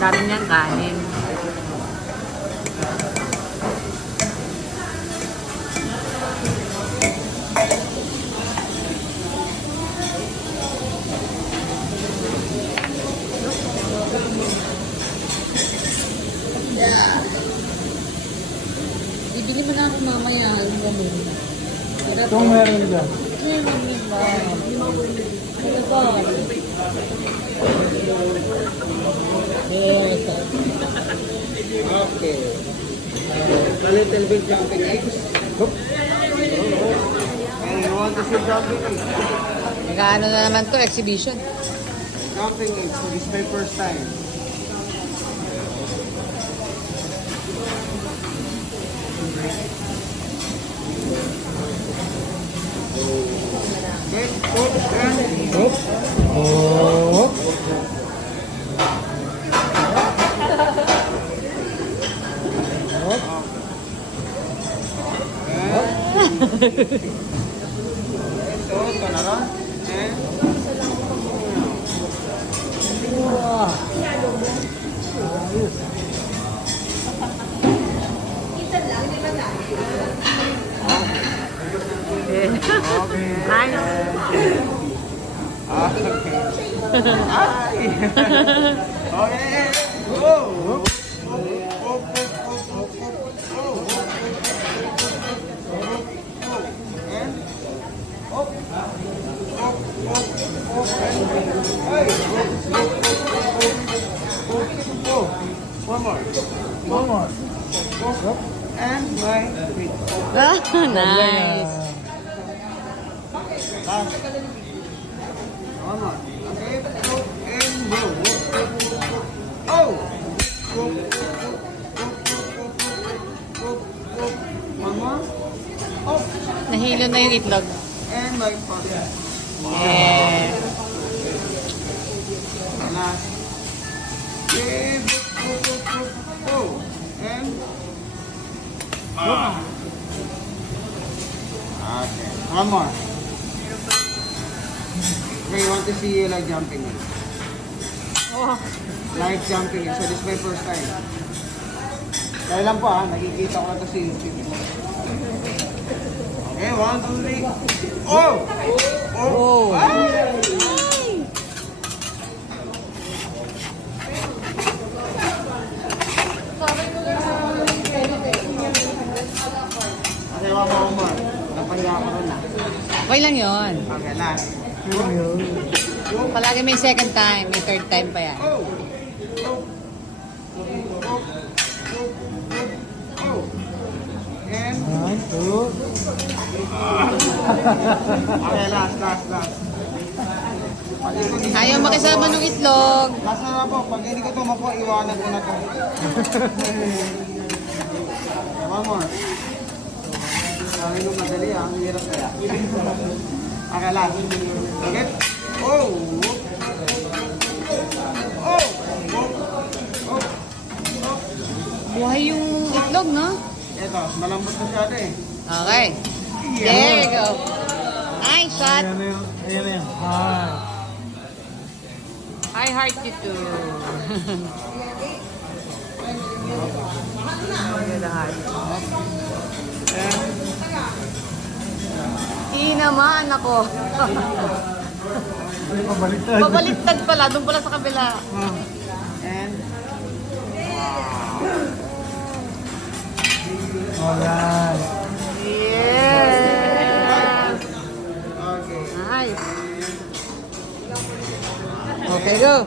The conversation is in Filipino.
dami niyang kanin. Bibili mo na ako mamaya. Itong meron dyan. Meron nila. Ano ba? Okay. A little bit jumping eggs. Oop. And you want to see jumping eggs? Nag-ano na naman to, exhibition. Jumping eggs. So this is my first time. Okay. Oop. And oop. Oop. So, ito na ron. And Wow. okay. Nice. Okay. Ay! Okay. Go! One more. One more. And my feet. Nice. Last. One more. Okay. And go. Oh! One more. Oh! Nahilo na yung itlog. And my foot. Yeah. Last. Okay. Oh! And okay. One more. Okay, you want to see you like jumping in. Oh. Like jumping in. So this is my first time. Kaya lang po nakikita ko na ito sa YouTube. Okay, 1, 2, 3. Oh! Oh. Ah! Okay, one more. Napahiya ko rin na. Okay lang yun. Okay, last. Palagi may second time, may third time pa yan. Oh! Oh! And 1, 2. Okay, last. Ayaw makisama ng itlog. Last na po. Pag hindi ko tumako, iwanan ko na to. One more. Sabi nung madali ang hirap kaya. Okay, last. Okay? Oh! Oh! Oh! Buhay yung itlog, no? Ito, malambot na siya eh. Okay. There you go. Ay, shot. Ayan na yun. I heart you too. Naman ako. Pabaliktad pala. Doon pala sa kabila. And alright. Yes. Okay. Nice. Okay, go.